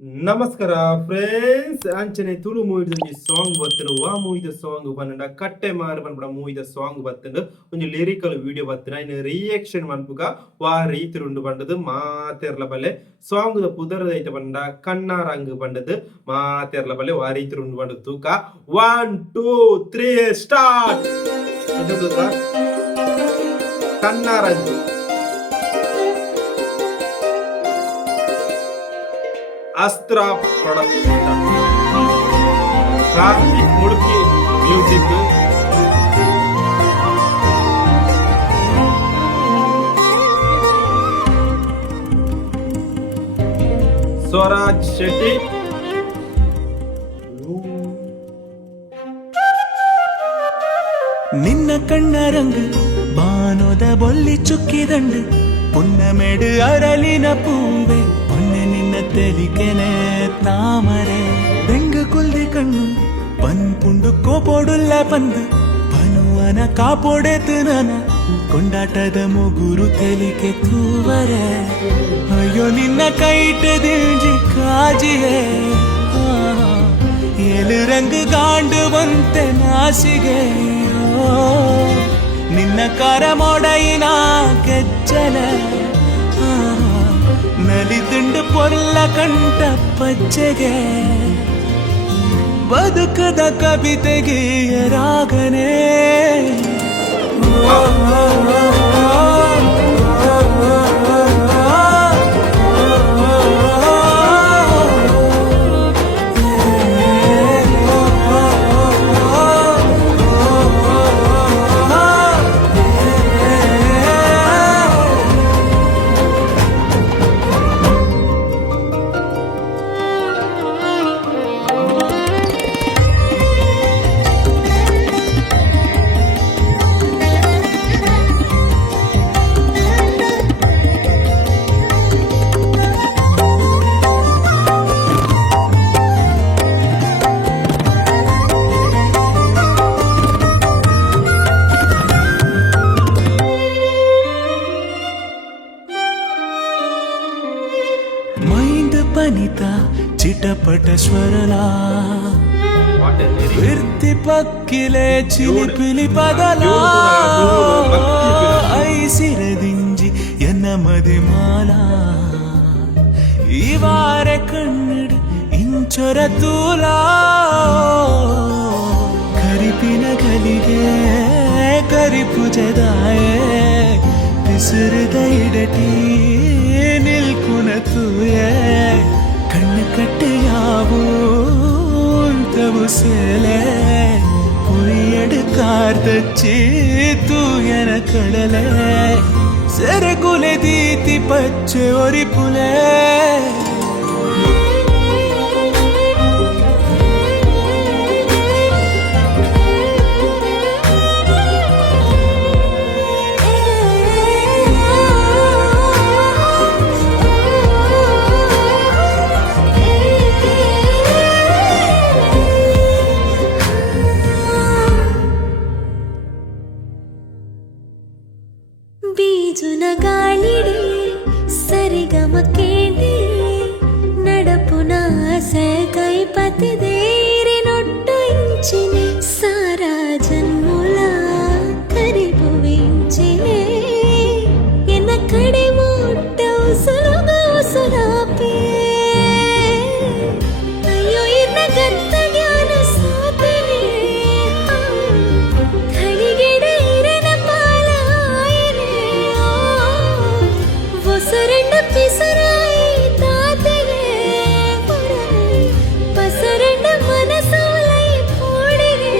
ನಮಸ್ಕಾರ ಫ್ರೆಂಡ್ಸ್ ಅಂಚನೆ ತುಳು ಮೂವಿದ ಸಾಂಗ್ ಬತ್ತನು ವಾ ಮೂವಿದ ಸಾಂಗ್ ಪನ್ನಡ ಕಟ್ಟೆ ಮಾರು ಪನ್ಪಡ ಮೂವಿದ ಸಾಂಗ್ ಬತ್ತನು ಒಂಜಿ ಲಿರಿಕಲ್ ವಿಡಿಯೋ ಬತ್ತನ ಇನ್ನು ರಿಯಾಕ್ಷನ್ ಮನ್ಪುಗ ವಾ ರೀತಿ ಉಂಡು ಪಂಡದು ಮಾತೆರ್ಲ ಬಲ್ಲೆ ಸಾಂಗ್ ದ ಪುದರದೈತ ಪಂಡ ಕಣ್ಣಾರಂಗ್ ಪಂಡದು ಮಾತೆರ್ಲ ಬಲ್ಲೆ ವಾ ರೀತಿ ಉಂಡು ಪಂಡದು ತೂಕ 1 2 3 ಸ್ಟಾರ್ಟ್ ಕಣ್ಣಾರಂಗ್ ಅಸ್ತ್ರ ಪ್ರೊಡಕ್ಷನ್ ಕಾರ್ತಿಕ್ ಮುಳುಕಿ ಮ್ಯೂಸಿಕ್ ಸ್ವರಾಜ್ ಶೆಟ್ಟಿ ನಿನ್ನ ಕಣ್ಣ ರಂಗು ಬಾನೋದ ಬೊಲ್ಲಿ ಚುಕ್ಕಿದಂಡು ಪುನ್ನಮೆಡು ಅರಳಿನ ಪೂವೆ ಪೊನ್ನೆ ನಿನ್ನ ತೆಲಿಕೆನೆ ತಾಮರೆ ಬೆಂಗ ಕುಲ್ದಿ ಕಣ್ಣು ಪನ್ಪುಂಡು ಕೋಪೋಡುಲ್ಲ ಪಂದು ಪನುವನ ಕಾಪೋಡೆತು ನನ ಕೊಂಡಾಟದ ಮುಗುರು ತೆಲಿಕೆ ತೂವರೆ ಅಯ್ಯೋ ನಿನ್ನ ಕೈಟ ದಿಲ್ಜಿ ಕಾಜಿಯೇ ಏಳು ರಂಗು ಗಾಂಡು ಬಂತೆ ನಾಸಿಗೆ ನಿನ್ನ ಕಾರ ಮೊಡಯಿನ ಗೆಜ್ಜಲ ನಲಿದುಂಡು ಪೊಲ್ಲ ಕಂಠ ಪಜ್ಜೆಗೆ ಬದುಕದ ಕವಿತೆಗೆ ರಾಗನೇ చిటపట స్వరలా విర్తి పక్కిలే చిలిపిలి పదలా ఐసిరదింజి ఎన్న మదిమాల ఈ వారె కన్నడు ఇంచొర తూలా కరిపిన కలిగే కరిపు జదాయే పిసురుద ఇడటి నిల్కున తూయే ಕಣ್ಣು ಕಟ್ಟೆಯಾವು ತವು ಸೇಲೆ ಪುರಿಯಡು ಕಾರ್ದಚ್ಚಿ ತೂಯನ ಕಡಲೆ ಸೆರೆಗುಲೆ ದೀತಿ ಪಚ್ಚೆ ಒರಿಪುಲೆ ಬೀಜುನ ಗಾಳಿಡಿ ಸರಿಗಮ ಕೇಳಿ ನಡಪುನ ಆಸೆ ಕೈ ಪತಿದೇರಿ ನೊಟ್ಟು ಇಂಚಿನೆ ಸಾರಾ ಜನ್ಮುಲ ಕರಿಬುವಿಂಚಿನೆ ಎನ್ನ ಕಡೆ ಮುಟ್ಟ ಉಸುರುಗ ಉಸುರಾಪೆ ಅಯ್ಯೋ ಇನ್ನ ಗತ್ತ ಜ್ಞಾನ ಸಾಧನೆ ಕಳಿಗೆಡ ಇರನ ಪಸರಂಡ ಪಿಸರಾಯಿ ತಾತೆಗೆ ಪಸರಂಡ ಮನಸವಲೈ ಪೋಡಿಗೆ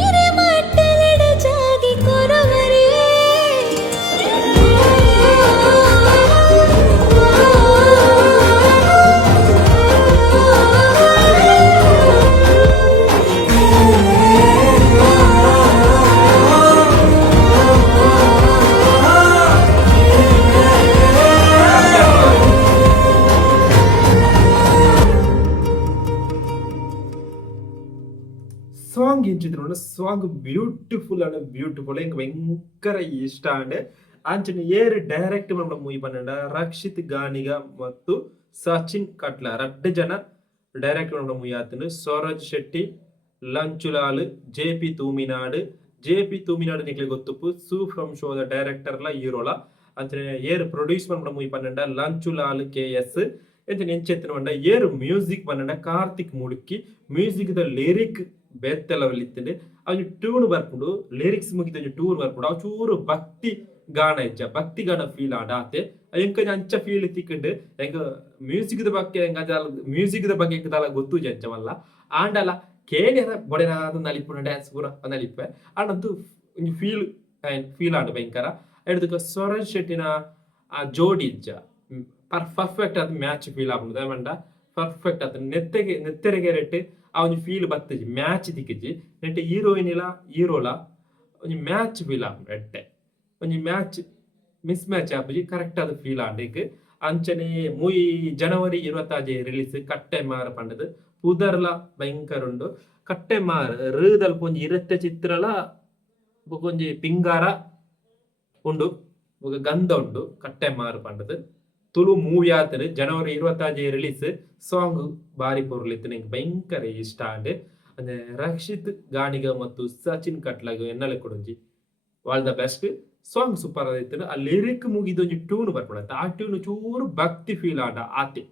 ಇರೆ ಮಟ್ಟಲಡ ಜಾಗಿ ಕೊರವರೇ ಸಾಂಗ್ ಎಂಚಿದ್ರು ಸಾಂಗ್ ಬ್ಯೂಟಿಫುಲ್ ಅಂಡ್ ಬ್ಯೂಟಿಫುಲ್ ಎಂಕ್ ಭಯಂಕರ ಇಷ್ಟ ಅಂಡ್ ಅಂಚನೆ ಏರ್ ಡೈರೆಕ್ಟ್ ನಮ್ಮ ಮೂವಿ ಪನ್ನಡ ರಕ್ಷಿತ್ ಗಾನಿಗ ಮತ್ತು ಸಚಿನ್ ಕಟ್ಲ ರಡ್ಡ್ ಜನ ಡೈರೆಕ್ಟ್ ಪನ್ಪುನ ಮೂವಿ ಆತುಂಡು. ಸ್ವರಾಜ್ ಶೆಟ್ಟಿ, ಲಂಚುಲಾಲ್, ಜೆ.ಪಿ. ತೂಮಿನಾಡ್ ನಿಕ್ಲೆ ಗೊತ್ತುಪ್ಪು ಸೂ ಫ್ರಮ್ ಶೋ ದ ಡೈರೆಕ್ಟರ್ಲ ಹೀರೋಲ ಅಂಚನೆ ಏರ್ ಪ್ರೊಡ್ಯೂಸ್ ಪನ್ಪುನ ಮೂವಿ ಪನ್ನಂಡ ಲಂಚುಲಾಲ್ KS. ಎಂಚನೆ ಎಂಚೆತ್ತಿನ ಪಂಡ ಏರ್ ಮ್ಯೂಸಿಕ್ ಪನ್ನಂಡ ಕಾರ್ತಿಕ್ ಮುಡುಕಿ. ಮ್ಯೂಸಿಕ್ ದ ಲಿರಿಕ್ ಬೇತ್ತೆಲ ಇತ್ತಿಂಡು ಅವು ಟ್ಯೂನ್ ಬರ್ಪುಂಡು. ಲಿರಿಕ್ಸ್ ಮುಗಿದ ಟ್ಯೂನ್ ಬರ್ಪುಂಡು ಅವು ಚೂರು ಭಕ್ತಿ ಗಾನ ಇಜ್ಜ ಭಕ್ತಿ ಗಾನ ಫೀಲ್ ಆಂಡ ಆತೆ ಎಂಕ ಅಂಚ ಫೀಲ್ ತಿಕ್ಕಂಡು ಎಂಕ ಮ್ಯೂಸಿಕ್ ದ ಬಗ್ಗೆ ಮ್ಯೂಸಿಕ್ ದ ಬಗ್ಗೆ ಎಂಕದಾಲ ಗೊತ್ತು ಜಂಚವಲ್ಲ ಆಂಡಲ ಕೇಳಿಯರ ಬೊಡೆನ ನಲಿಪುನ ಡ್ಯಾನ್ಸ್ ಪೂರ ನಲಿಪೆ ಆಂಡಂತೂ ಫೀಲ್ ಆಂಡು ಭಯಂಕರ. ಎಡ್ದಕ್ಕ ಸ್ವರಾಜ್ ಶೆಟ್ಟಿನ ಆ ಜೋಡಿ ಇಜ್ಜ ಪರ್ಫೆಕ್ಟ್ ಅದು ಮ್ಯಾಚ್ ಫೀಲ್ ಆಪುಂಡು ದಯಮಂಡ ಪರ್ಫೆಕ್ಟ್ ಅದು ನೆತ್ತೆರೆಗೆ ರೆಟ್ ಆ ಒಂದು ಫೀಲ್ ಬತ್ತಜಿ ಮ್ಯಾಚ್ ದಿಕ್ಕಿಜಿ ನೆಟ್ಟೆ ಹೀರೋಲ ಒಂದು ಮ್ಯಾಚ್ ಫೀಲ್ ಆಪುಂಡು ಎಟ್ಟೆ ಒಂಜಿ ಮ್ಯಾಚ್ ಮಿಸ್ ಮ್ಯಾಚ್ ಆಪುಜಿ ಕರೆಕ್ಟ್ ಅದು ಫೀಲ್ ಆಂಡಿಕ್. ಅಂಚನೆ ಮೂಯಿ ಜನವರಿ 26 ರಿಲೀಸ್ ಕಟ್ಟೆ ಮಾರ ಪಂಡದು ಪುದರ್ಲ ಭಯಂಕರ ಉಂಡು. ಕಟ್ಟೆ ಮಾರ ಋದಲ್ಪ ಒಂಜಿ ಇರತ್ತೆ ಚಿತ್ರಲ ಒಂಜಿ ಪಿಂಗಾರ ಉಂಡು ಬೊಕ ಗಂಧ ಉಂಡು ಕಟ್ಟೆ ಮಾರ ಪಂಡದು ತುಳು ಮೂವಿ ಆತನು ಜನವರಿ 26 ರಿಲೀಸ್. ಸಾಂಗ್ ಬಾರಿ ಪೊರ್ಲಿತ್ತು ನಂಗೆ ಭಯಂಕರ ಇಷ್ಟ ಆಂಡ್ ಅಂದ್ರೆ ರಕ್ಷಿತ್ ಗಾಣಿಗ ಮತ್ತು ಸಚಿನ್ ಕಟ್ಲಾಗ ಎನ್ನಲೆ ಕೊಡೊಂಜಿ all the best. Song super ಆದಿತ್ತು. ಆ ಲಿರಿಕ್ ಮುಗಿದೊಂಜಿ ಟ್ಯೂನ್ ಬರ್ಪಡತ್ತೆ ಆ ಟ್ಯೂನ್ ಚೂರು ಭಕ್ತಿ ಫೀಲ್ ಆಂಡ ಆತೆ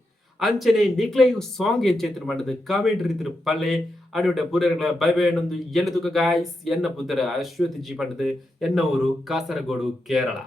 ಅಂಚನೆ ನಿಕ್ಲೆ ಸಾಂಗ್ ಎಂಚೆತ್ತಿನ ಮಾಡದು ಕಾಮೆಂಟ್ ರೀತಿರು ಪಲ್ಲೆ ಅಡುಡೆ ಪುರಗಳ ಬೈ ಬೈ ಅನ್ನೊಂದು ಎನ್ನದುಕ ಗಾಯ್ಸ್ ಎನ್ನ ಪುತ್ರ ಅಶ್ವಥ್ ಜಿ ಪಂಡದು ಎನ್ನ ಊರು ಕಾಸರಗೋಡು ಕೇರಳ.